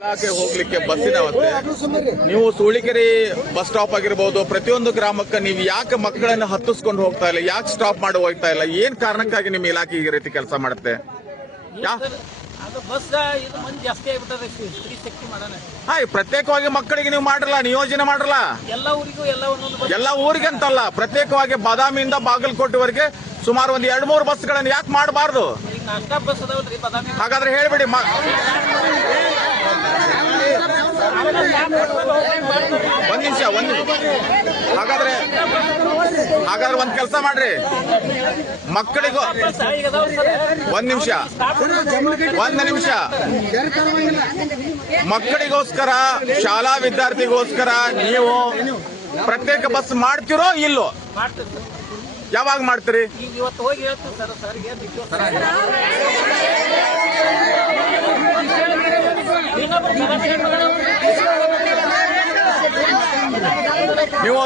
ಇಲಾಖೆ ಹೋಗ್ಲಿಕ್ಕೆ ಬಸ್ಸಿನ ಅವಸ್ಥೆ. ನೀವು ಸೂಳಿಕೆರೆ ಬಸ್ ಸ್ಟಾಪ್ ಆಗಿರ್ಬೋದು, ಪ್ರತಿಯೊಂದು ಗ್ರಾಮಕ್ಕೆ ನೀವು ಯಾಕೆ ಮಕ್ಕಳನ್ನು ಹತ್ತಿಸ್ಕೊಂಡು ಹೋಗ್ತಾ ಇಲ್ಲ, ಯಾಕೆ ಸ್ಟಾಪ್ ಮಾಡಿ ಹೋಗ್ತಾ ಇಲ್ಲ? ಏನ್ ಕಾರಣಕ್ಕಾಗಿ ನಿಮ್ಮ ಇಲಾಖೆ ಈ ರೀತಿ ಕೆಲಸ ಮಾಡುತ್ತೆ? ಪ್ರತ್ಯೇಕವಾಗಿ ಮಕ್ಕಳಿಗೆ ನೀವು ಮಾಡಲ್ಲ, ನಿಯೋಜನೆ ಮಾಡಲ್ಲ. ಎಲ್ಲ ಊರಿಗಂತಲ್ಲ, ಪ್ರತ್ಯೇಕವಾಗಿ ಬಾದಾಮಿಯಿಂದ ಬಾಗಲಕೋಟೆವರೆಗೆ ಸುಮಾರು ಒಂದು 2-3 ಬಸ್ಗಳನ್ನು ಯಾಕೆ ಮಾಡಬಾರ್ದು? ಹಾಗಾದ್ರೆ ಹೇಳ್ಬಿಡಿ. ಒಂದ್ ನಿಮಿಷ ಹಾಗಾದ್ರೆ ಒಂದ್ ಕೆಲಸ ಮಾಡ್ರಿ, ಮಕ್ಕಳಿಗೂ ಒಂದ್ ನಿಮಿಷ ಮಕ್ಕಳಿಗೋಸ್ಕರ, ಶಾಲಾ ವಿದ್ಯಾರ್ಥಿಗೋಸ್ಕರ ನೀವು ಪ್ರತ್ಯೇಕ ಬಸ್ ಮಾಡ್ತಿರೋ ಇಲ್ಲೋ? ಯಾವಾಗ ಮಾಡ್ತೀರಿ? ನೀವು